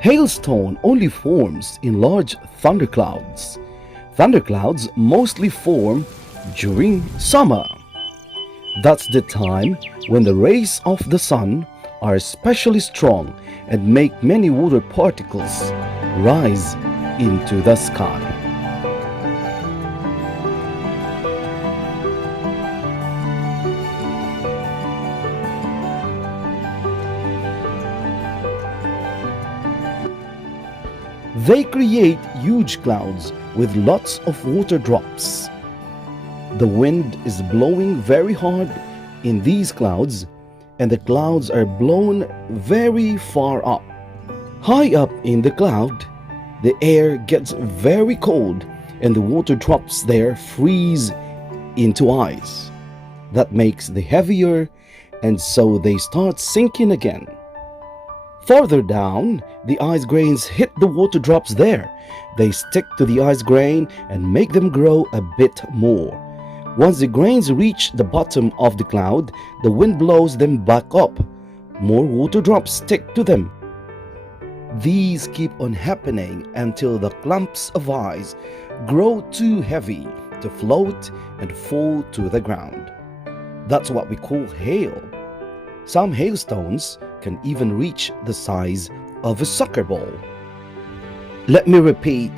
Hailstone only forms in large thunderclouds. Thunderclouds mostly form during summer. That's the time when the rays of the sun are especially strong and make many water particles rise into the sky. They create huge clouds with lots of water drops. The wind is blowing very hard in these clouds, and the clouds are blown very far up. High up in the cloud, the air gets very cold and the water drops there freeze into ice. That makes them heavier, and so they start sinking again. Farther down, the ice grains hit the water drops there. They stick to the ice grain and make them grow a bit more. Once the grains reach the bottom of the cloud, the wind blows them back up. More water drops stick to them. These keep on happening until the clumps of ice grow too heavy to float and fall to the ground. That's what we call hail. Some hailstones can even reach the size of a soccer ball. Let me repeat,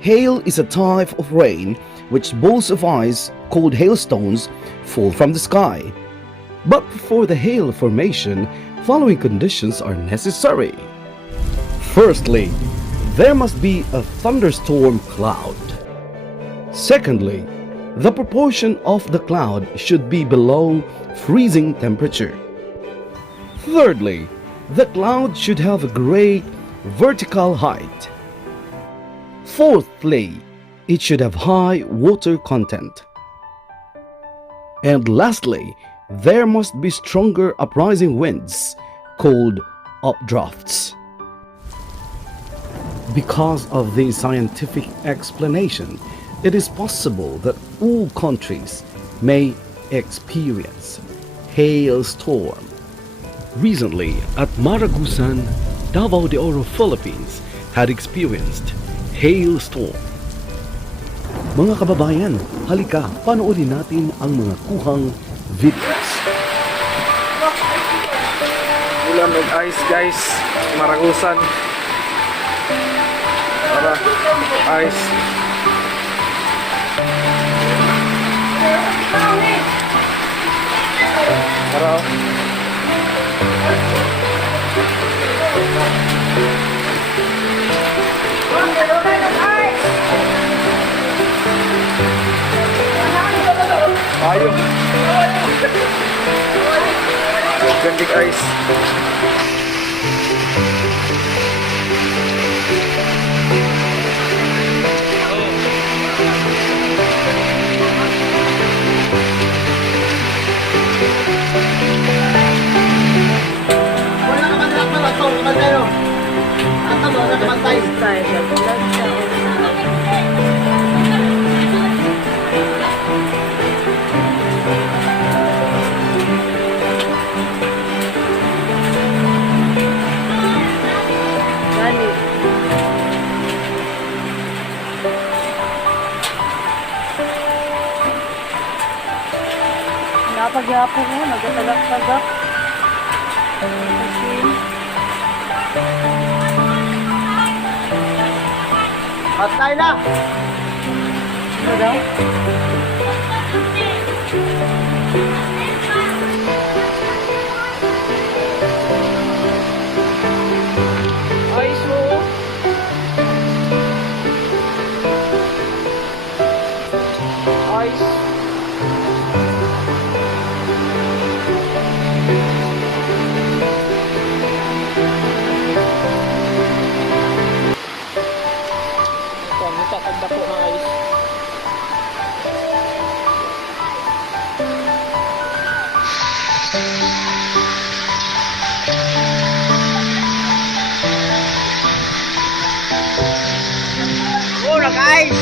hail is a type of rain which balls of ice called hailstones fall from the sky. But for the hail formation, following conditions are necessary. Firstly, there must be a thunderstorm cloud. Secondly, the proportion of the cloud should be below freezing temperature. Thirdly, the cloud should have a great vertical height. Fourthly, it should have high water content. And lastly, there must be stronger uprising winds called updrafts. Because of this scientific explanation, it is possible that all countries may experience hailstorm. Recently, at Maragusan, Davao de Oro, Philippines, had experienced hailstorm. Mga kababayan, halika, panoorin natin ang mga kuhang videos. Ulam ng ice guys, Maragusan. Para ice. Para ayo. Gandik ice. Napagyapo ko, nagtatagak-tagak. Patay na! Ano daw? Ice mo! Ice! Tatagda po ng ice. Oh, nag-ice!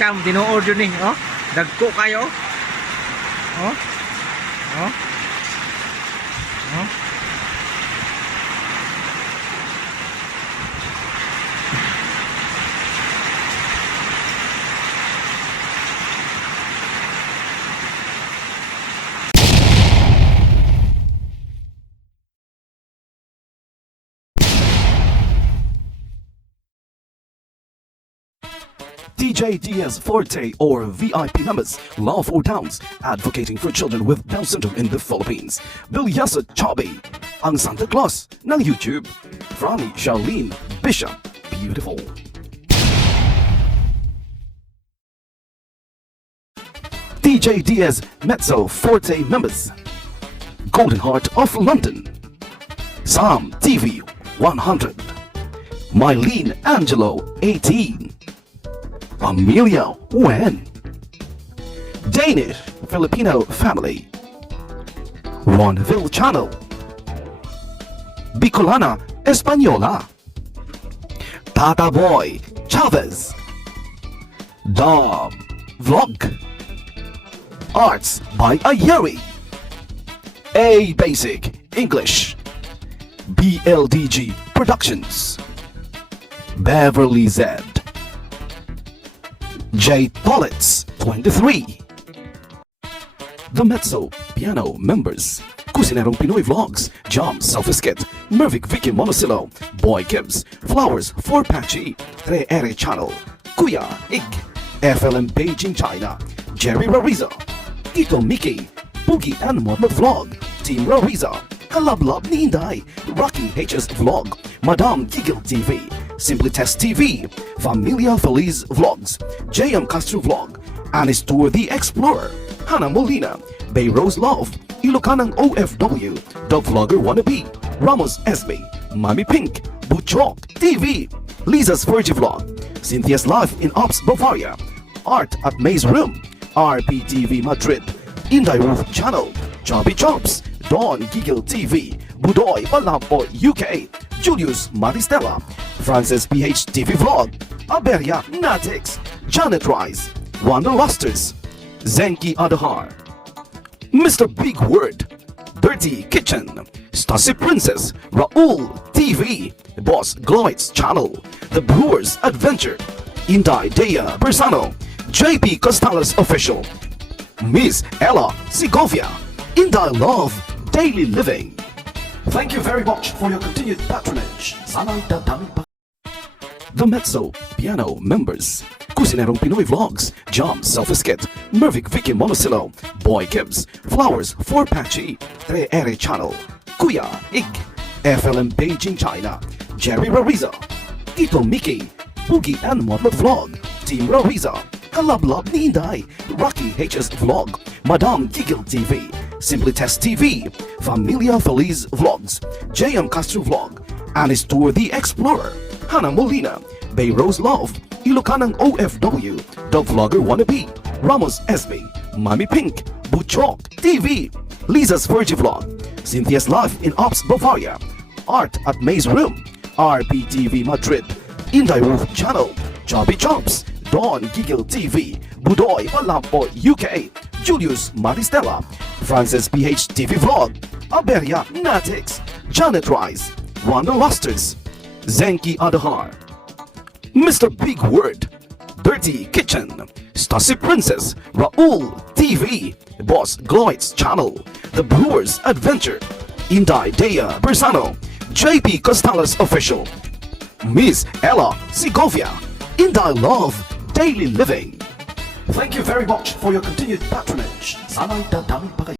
Scam dino-order ni, oh. Dagko kayo. Oh. Oh. Oh. DJTS Forte or VIP members, Law for Towns, advocating for children with Down syndrome in the Philippines. Belleza Chubby, ang Santa Claus ng YouTube. Franny Charlene Bishop, beautiful. DJTS Mezzo Forte members, Golden Heart of London, Sam TV 100, Mylene Angelo 18, Amelia Wen, Danish Filipino Family, Ronville Channel, Bicolana Española, Tata Boy Chavez, Dog Vlog, Arts by Ayeri, A Basic English, BLDG Productions, Beverly Z, J Tollets 23, The Mezzo Piano Members, Kusinerong Pinoy Vlogs, Jom SELFIESKIT, MERVIC Vicky MONOCILLO, BOYKIBS, Flowers for PATCHIE, ERRE Channel, Kuya Ig, EFELEM Beijing China, Jerry Rariza, Tito Mickey, Boogie and MOTMOT Vlog, Team Rariza, Kalab ni Inday, Rocky HS Vlog, Madame GIGIL TV, Simply TESS TV, Familia Feliz Vlogs, JM Castro Vlog, Anis Tour the Explorer, Hannah Molina, Bay Rose Love, Ilocanang OFW, The Vlogger Wannabe, Ramos Esme, Mami Pink, Butchok TV, Lisa's Virgie Vlog, Cynthia's Life in Ops Bavaria, Art at Maze Room, RPTV Madrid, Inday Ruth Channel, Chubby CHUBBS, Don Gigil TV, Budoy Palampo UK, Julius Maristella, Francis PH TV Vlog, Aberia Natix, Janet Rice, Wanda Rosters, Zenki ADAJAR, Mr. Big Word, Dirty Kitchen, Stussy Princess, Raul TV, Boss Gloit's Channel, The Brewers Adventure, Inday Dea Bersano, JP Costales Official, Miss Ella Segovia, Inday Love Daily Living. Thank you very much for your continued patronage. Sana'y dadami pa. The Mezzo Piano Members, Kusinerong Pinoy Vlogs, Jam SELFIESKIT, MERVIC VICKY MONOCILLO, BOYKIBS, Flowers for PATCHIE, ERRE Channel, Kuya Ig, EFELEM Beijing China, Jerry Rariza, Tito Mickey, Boogie and MOTMOT Vlog, Team Rariza, Kalablab ni Inday, Rocky HS Vlog, Madame Gigil TV, Simply TESS TV, Familia Feliz Vlogs, JM Castro Vlog, Alice Tour the Explorer, Hannah Molina, Bay Rose Love, Ilocanang OFW, The Vlogger Wannabe, Ramos Esme, Mami Pink, Butchok TV, Lisa's Virgie Vlog, Cynthia's Life in Ops Bavaria, Art at Maze Room, RPTV Madrid, Inday Ruth Channel, Chubby CHUBBS, Don Gigil TV, Budoy Palampo UK, Julius Maristella, Francis PH TV Vlog, Aberia Natix, Janet Rice, Wanda Rosters, Zenki ADAJAR, Mr. Big Word, Dirty Kitchen, Stussy Princess, Raul TV, Boss Gloit's Channel, The Brewers Adventure, Inday Dea Bersano, JP Costales Official, Miss Ella Segovia, Inday Love Daily Living. Thank you very much for your continued patronage. Sana'y dadami pa kayo.